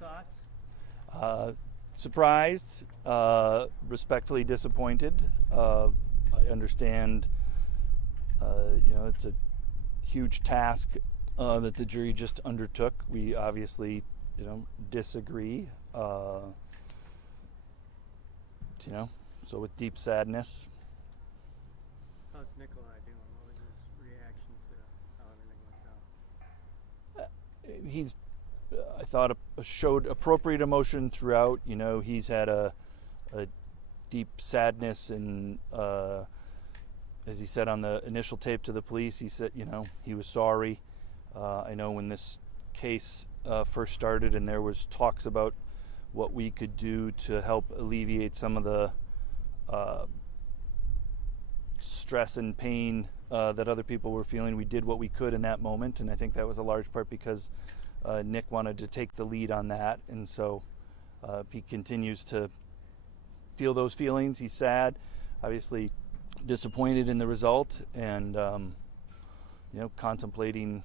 thoughts? Surprised, respectfully disappointed. I understand, it's a huge task that the jury just undertook. We obviously, disagree. So with deep sadness. How's Nikolai doing? What was his reaction to how everything went down? He's, I thought, showed appropriate emotion throughout. He's had a deep sadness, and as he said on the initial tape to the police, he said, he was sorry. I know when this case first started and there was talks about what we could do to help alleviate some of the stress and pain that other people were feeling, we did what we could in that moment, and I think that was a large part because Nick wanted to take the lead on that, and so he continues to feel those feelings. He's sad, obviously disappointed in the result, and contemplating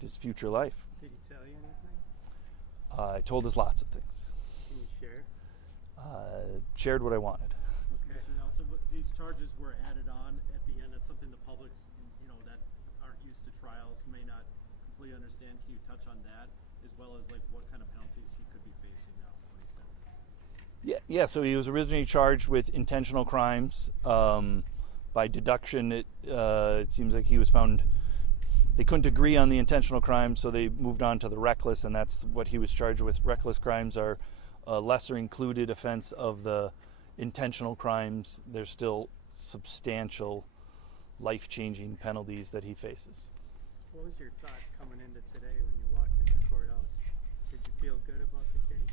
his future life. Did he tell you anything? I told us lots of things. Can you share? Shared what I wanted. Okay. Mr. Nelson, but these charges were added on at the end. That's something the public, that aren't used to trials may not completely understand. Can you touch on that, as well as what kind of penalties he could be facing now when he's sentenced? Yeah. So he was originally charged with intentional crimes. By deduction, it seems like he was found. They couldn't agree on the intentional crimes, so they moved on to the reckless, and that's what he was charged with. Reckless crimes are a lesser included offense of the intentional crimes. There's still substantial life-changing penalties that he faces. What was your thoughts coming into today when you walked in the courthouse? Did you feel good about the case?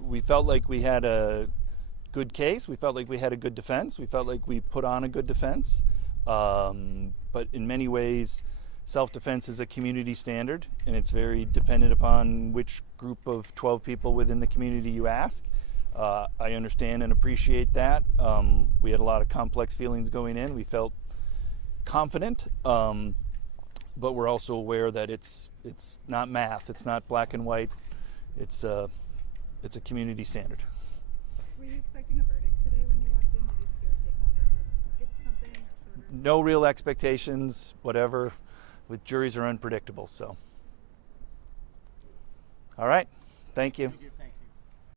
We felt like we had a good case. We felt like we had a good defense. We felt like we put on a good defense. But in many ways, self-defense is a community standard, and it's very dependent upon which group of 12 people within the community you ask. I understand and appreciate that. We had a lot of complex feelings going in. We felt confident, but we're also aware that it's not math. It's not black and white. It's a community standard. Were you expecting a verdict today when you walked in? Did you think it would take longer for them to get something? No real expectations, whatever. With juries are unpredictable, so. All right. Thank you. Thank you.